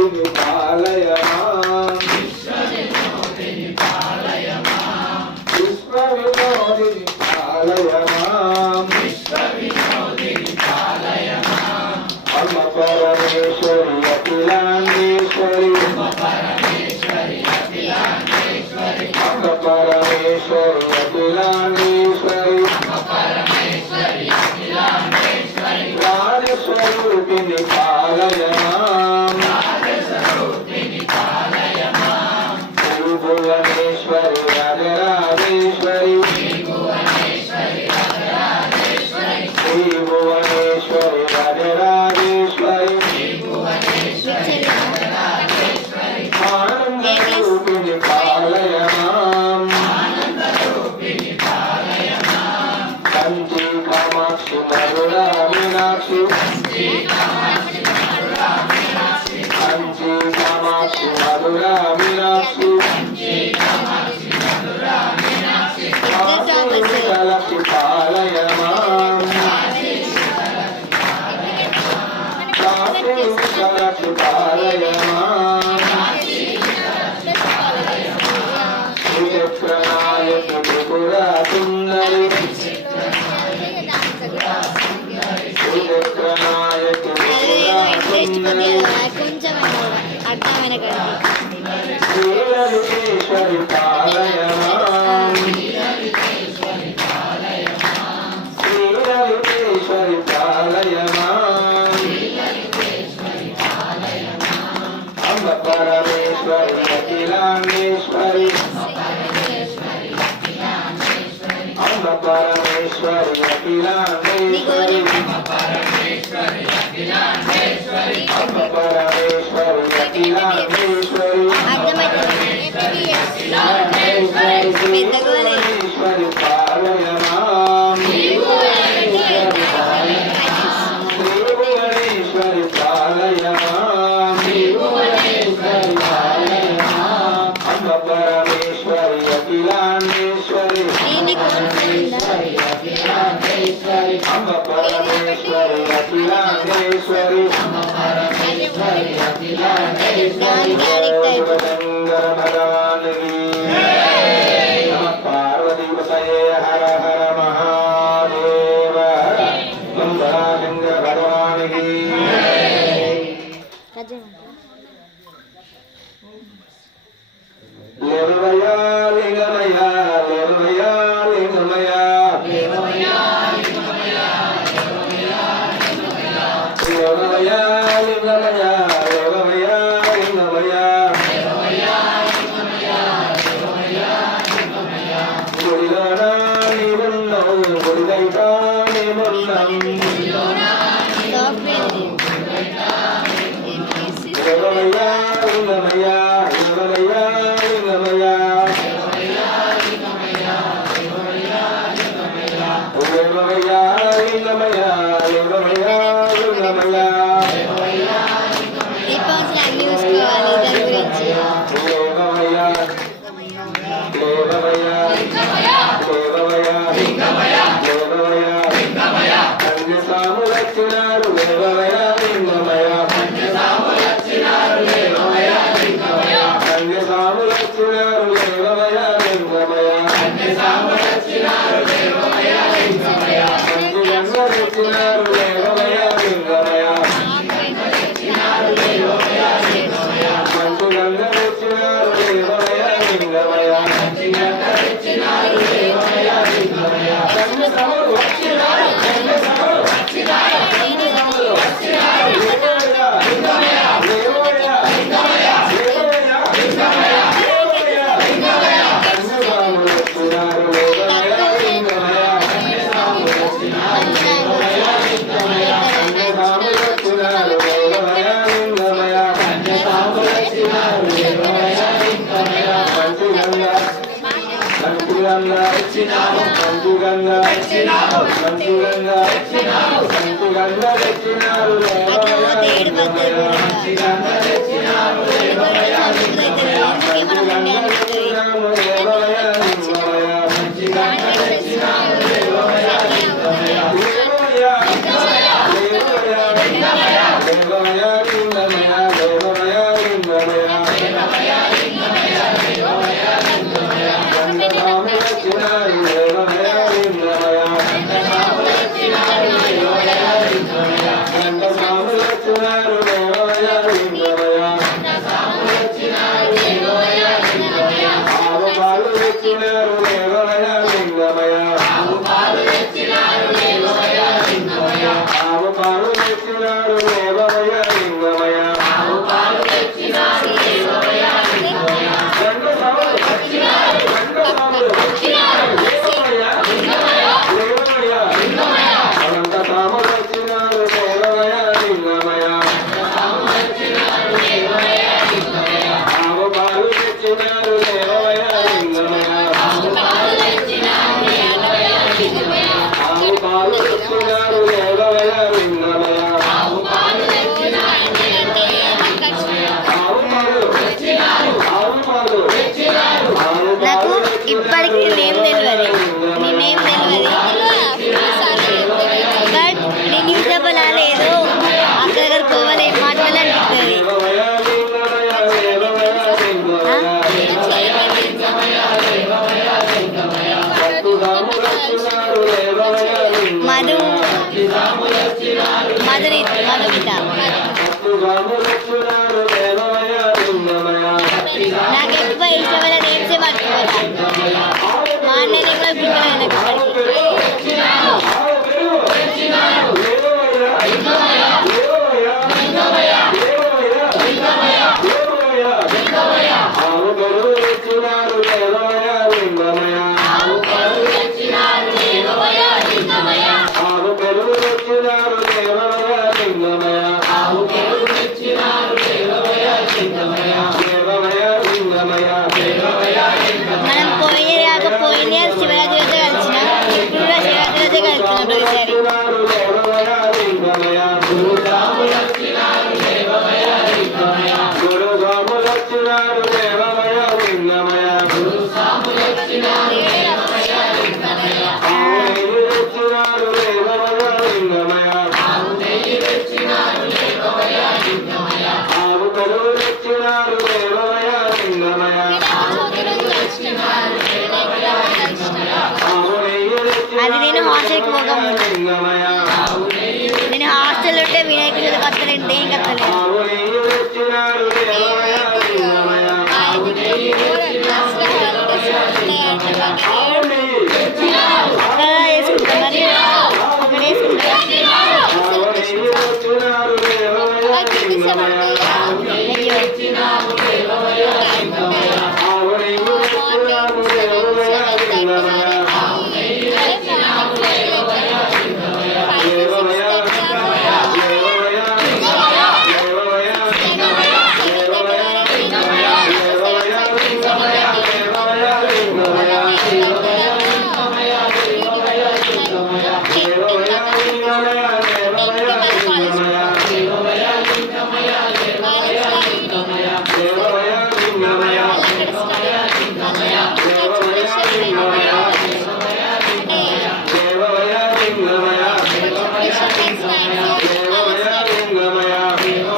వినోదిని పాలయ మాం విశ్వ వినోదిని పాలయ మాం అమ్మ పరమేశ్వరి అఖిలాండేశ్వరి అమ్మ పరమేశ్వరి అఖిలాండేశ్వరి రాజస్వరూపిణి పాలయ మాం శ్రీ భువనేశ్వరి రాజరాజేశ్వరి శ్రీ భువనేశ్వరి రాజరాజేశ్వరి ఆనందరూపిణి పాలయ మాం కంచి కామాక్షి మధురా మీనాక్షి కంచి కామాక్షి మధురా మీనాక్షి కాశీ పాలయ మాం కాశీ పాలయ మాం త్రిచక్రనాయక త్రిపుర సుందరి త్రిచక్రనాయక త్రిపుర సుందరి శ్రీలలితేశ్వరి పాలయ మాం శ్రీలలితేశ్వరి పాలయ మాం అమ్మ పరమేశ్వరి అఖిలాండేశ్వరి అమ్మ పరమేశ్వరి అఖిలాండేశ్వరి అమ్మ పరమేశ్వరి అఖిలాండేశ్వరి భువనేశ్వరి పాలయ మాం శ్రీ భువనేశ్వరి పాలయ మాం అమ్మ పరమేశ్వరి అఖిలాండేశ్వరి అమ్మ పరమేశ్వరి అఖిలాండేశ్వరి శంకర భగవానికి నమ పార్వతీపతయే హర హర మహాదేవ శంకర భగవానికి లేవయ లింగమయ లేవయ లింగమయ లేవయ లింగమయ లేవయ లింగమయ గుడిలోన నీవున్నావు గుడిదైత మేమున్నాం లేవయ లింగమయ లేవయ లింగమయ లేవయ లింగమయ లేవయ లింగమయ వచ్చినారు లేవయ లింగమయ కన్యసాములు వచ్చినారు లేవయ లింగమయ మంజులందరూ వచ్చినారు లేవయ లింగమయ మంజులందరూ వచ్చినారు లేవయ లింగమయ కన్యసాములు వచ్చినారు దేవమయ వచ్చినారు లేవయ లింగమయ ఆవు పాలు తెచ్చినారు లేవయ లింగమయ ఆవు పాలు తెచ్చినారు లేవయ లింగమయ రెండు సాములు రెండు సాములు లేవయ అనంత సాములు వచ్చినారు లేవయ లింగమయ ఆవు పాలు తెచ్చినారు లేవయ లింగమయ ఆవు పాలు తెచ్చినారు లేవయ లింగమయ ఆవు పాలు నాకు ఇప్పటికీ నేమ్ తెలియదు నీ నేమ్ తెలియదు బట్ నేను ఈజబలాలో ఏదో అక్క దగ్గర పోవాలి ఏం మాట్లాడాలి అనిపిస్తుంది మధు మధుమిత నాకు ఎక్కువ ఇష్టమైన నేమ్సే మర్చిపోతా మా అన్నయ్య కూడా గుర్తులేదు మనం పోయిన శివరాత్రి రోజే కలిసిన ఇప్పుడు కూడా శివరాత్రి రోజే కలుస్తున్నాం ప్రతిసారి అది నేను హాస్టల్కి పోకముందు నేను హాస్టల్ ఉంటే వినాయకుడి చదువు కత్తలేను దేనికి కత్తలేదు అక్కడ వేసుకుంటా మరి అక్కడ వేసుకుంటా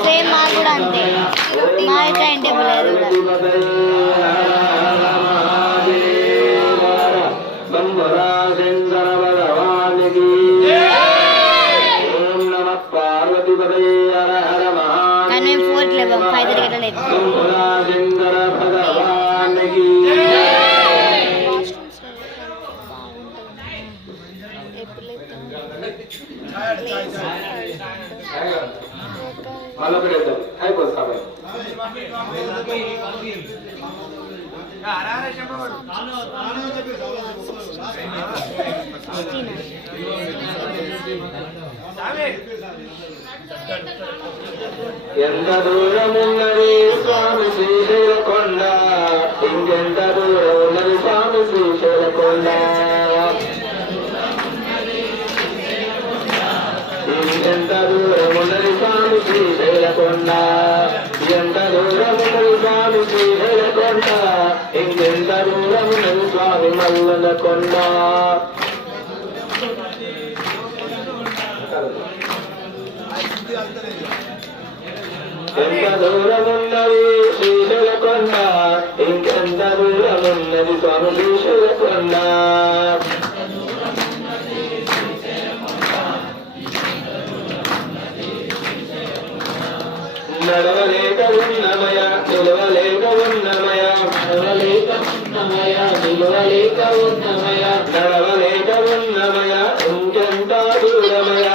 సేమ్ మా కూడా అంతే మా టైం టేబుల్ అది కూడా కానీ మేము 4కి లేవు 5:30 లేదు ఎంత దూరమున్నది స్వామి శ్రీశైలకొండ ఇంకెంత దూరం ఉన్నది స్వామి శ్రీశైలకొండ ఇంకెంత దూరం ఉన్నది స్వామి శ్రీశైలకొండ ఎంత దూరం ఉన్నది స్వామి శ్రీశైలకొండ ఇంకెంత దూరం ఉన్నది స్వామి మల్లనకొండ ఎంత దూరమున్నది శ్రీశైలకొండ ఇంకెంత దూరమున్నది స్వామి శ్రీశైలకొండ నడవలేక ఉన్నమయ నిలవలేక ఉన్నమయ నడవలేక ఉన్నమయ నిలవలేక ఉన్నమయ నడవలేక ఉన్నమయ ఇంకెంత దూరమయ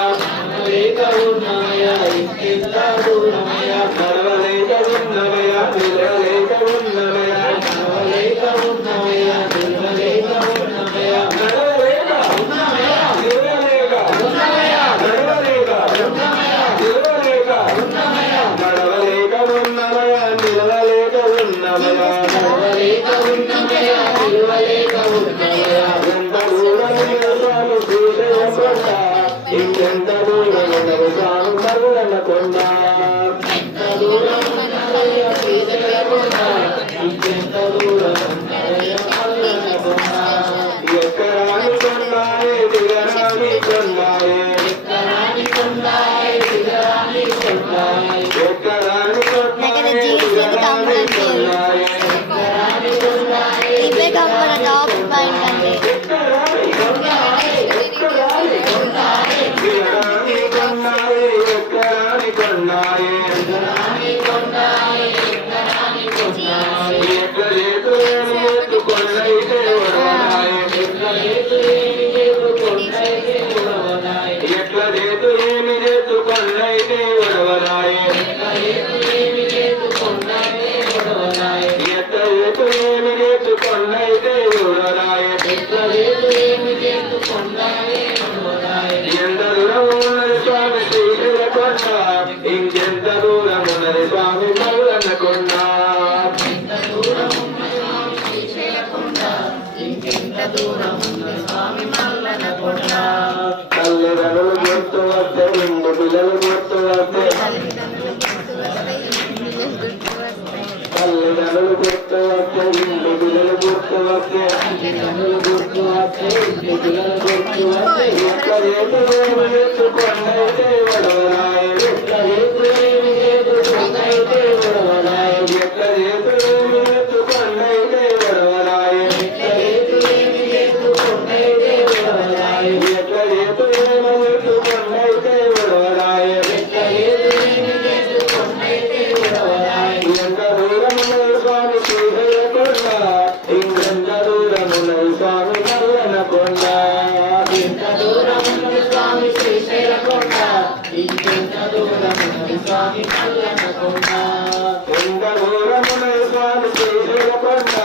నడవలేక ఉన్నమయ ఇంకెంత దూరమయ నడవలేక ఉన్నమయ నిలవలేక ఉన్నమయ నడవలేక ఉన్నమయ నిలవలేక ఉన్నమయ నడవలేక ఉన్నమయ నిలవలేక ఉన్నమయ నడవలేక ఉన్నమయ నిలవలేక ఉన్నమయ నడవలేక ఉన్నమయ నిలవలేక ఉన్నమయ నడవలేక ఉన్నమయ నిలవలేక ఉన్నమయ ఎంత దూరమున్నది స్వామి శ్రీశైలకొండ ఇంకెంత దూరమున్నది స్వామి మల్లనకొండ ఎంత దూరమున్నది శ్రీశైలకొండ ఇంకెంత దూరమున్నది మల్లనకొండ ఎక్కరాని కొండాయే దిగరాని కొండాయే ఎక్కరాని కొండాయే దిగరాని కొండాయే ఎక్కరాని కొండాయే దిగరాని కొండాయే ఎక్కరాని కొండాయే ఇవే కమ్మల టాప్ పాయింట్ అంటే ఎక్కరాని కొండాయే ఎక్కరాని కొండాయే దిగరాని కొండాయే ఎక్కరాని కొండాయే ఎక్కరాని కొండాయే ఎక్కరాని కొండాయే ఎక్కలేదు ఏమి ఎత్తుకొండైతే వరవనాయే ఎక్కలేదు ఏమి ఎత్తుకొండైతే వరవనాయే ఎక్కలేదు ఏమి ఎత్తుకొండైతే వరవనాయే ఎక్కలేదు ఏమి ఎత్తుకొండైతే వరవనాయే ఎక్కలేదు ఏమి ఎత్తుకొండైతే వరవనాయే ఎక్కలేదు ఏమి ఎత్తుకొండైతే వరవనాయే ఎంత దూరం ఉన్నది స్వామి శ్రీశైలకొండ ఇంకెంత దూరం ఉన్నది స్వామి మల్లనకొండ ఎంత దూరం ఉన్నది స్వామి శ్రీశైలకొండ ఇంకెంత దూరం ఉన్నది స్వామి మల్లనకొండ తల్లిదండ్రులు గుర్తు వస్తే రెండు పిల్లలు గుర్తు వస్తే తల్లిదండ్రులు గుర్తు వస్తే రెండు పిల్లలు గుర్తు వస్తే తల్లిదండ్రులు గుర్తు వస్తే రెండు పిల్లలు గుర్తు వస్తే ఎక్క రేపు ఏమి ఎత్తుకొండైతే వడవరాయే ఎక్క రేపు ఏమి ఎత్తుకొండైతే వడవరాయే ఎక్క రేపు ఏమి ఎత్తుకొండైతే వడవరాయే ఎక్క రేపు ఏమి ఎత్తుకొండైతే వడవరాయే ఎక్క రేపు ఏమి ఎత్తుకొండైతే వడవరాయే ఎక్క రేపు ఏమి ఎత్తుకొండైతే వడవరాయే ఎంత దూరమున్నది స్వామి శ్రీశైలకొండ ఇంకెంత దూరమున్నది స్వామి మల్లనకొండ ఎంత దూరమున్నది స్వామి శ్రీశైలకొండ ఇంకెంత దూరమున్నది స్వామి మల్లనకొండ ఎంత దూరమున్నది స్వామి శ్రీశైలకొండ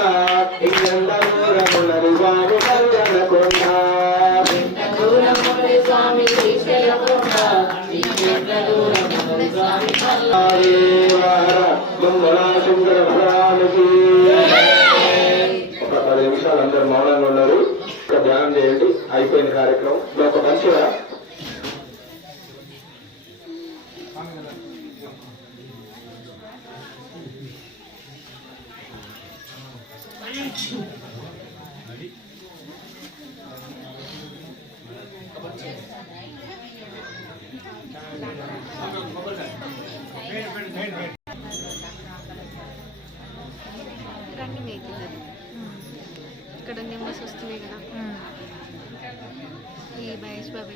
ఇంకెంత దూరమున్నది స్వామి మల్లనకొండ ఎంత దూరమున్నది స్వామి శ్రీశైలకొండ ఇంకెంత దూరమున్నది స్వామి మల్లనకొండ మంగళాశంకర భగవానికి ఒక 10 నిమిషాలు అందరూ మౌనంగా ఉన్నారు. ఒక ధ్యానం చేయండి. అయిపోయిన కార్యక్రమం ఒక మంచిగా రన్నింగ్ అవుతుంది అది ఇక్కడ నెంబర్స్ వస్తున్నాయి కదా ఈ మహేష్ బాబు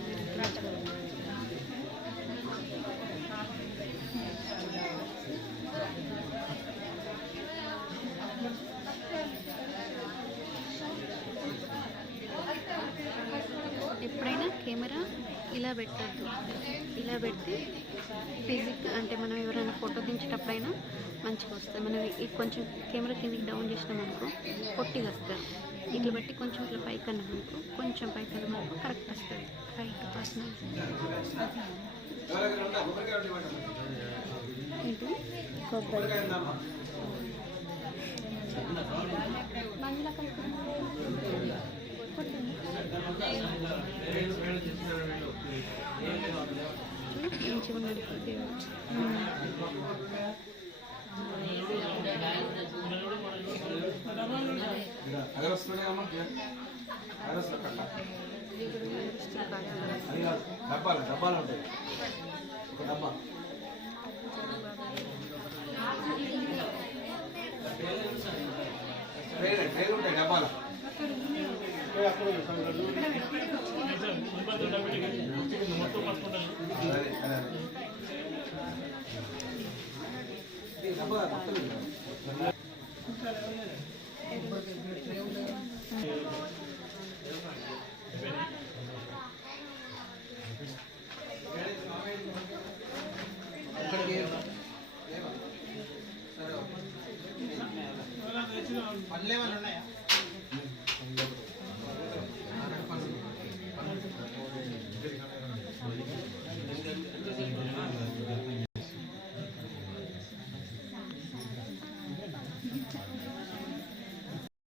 ఎప్పుడైనా కెమెరా ఇలా పెట్టద్దు. ఇలా పెడితే ఫిజిక్ అంటే మనం ఎవరైనా ఫోటో దించేటప్పుడైనా మంచిగా వస్తుంది. మనం కొంచెం కెమెరా కిందకి డౌన్ చేసినాం అనుకో పొట్టిగా వస్తుంది. ఇట్లా బట్టి కొంచెం ఇట్లా పైకి అన్నాం అనుకో కొంచెం పైకి అన్నాం అనుకో కరెక్ట్ వస్తుంది. రైట్ పర్సనల్ ఏంటి కొబ్బరి మంచిగా ఉన్నది డబ్బాలు ఉంటాయి. ఒక డబ్బా ట్రైలు ఉంటాయి డబ్బాలు.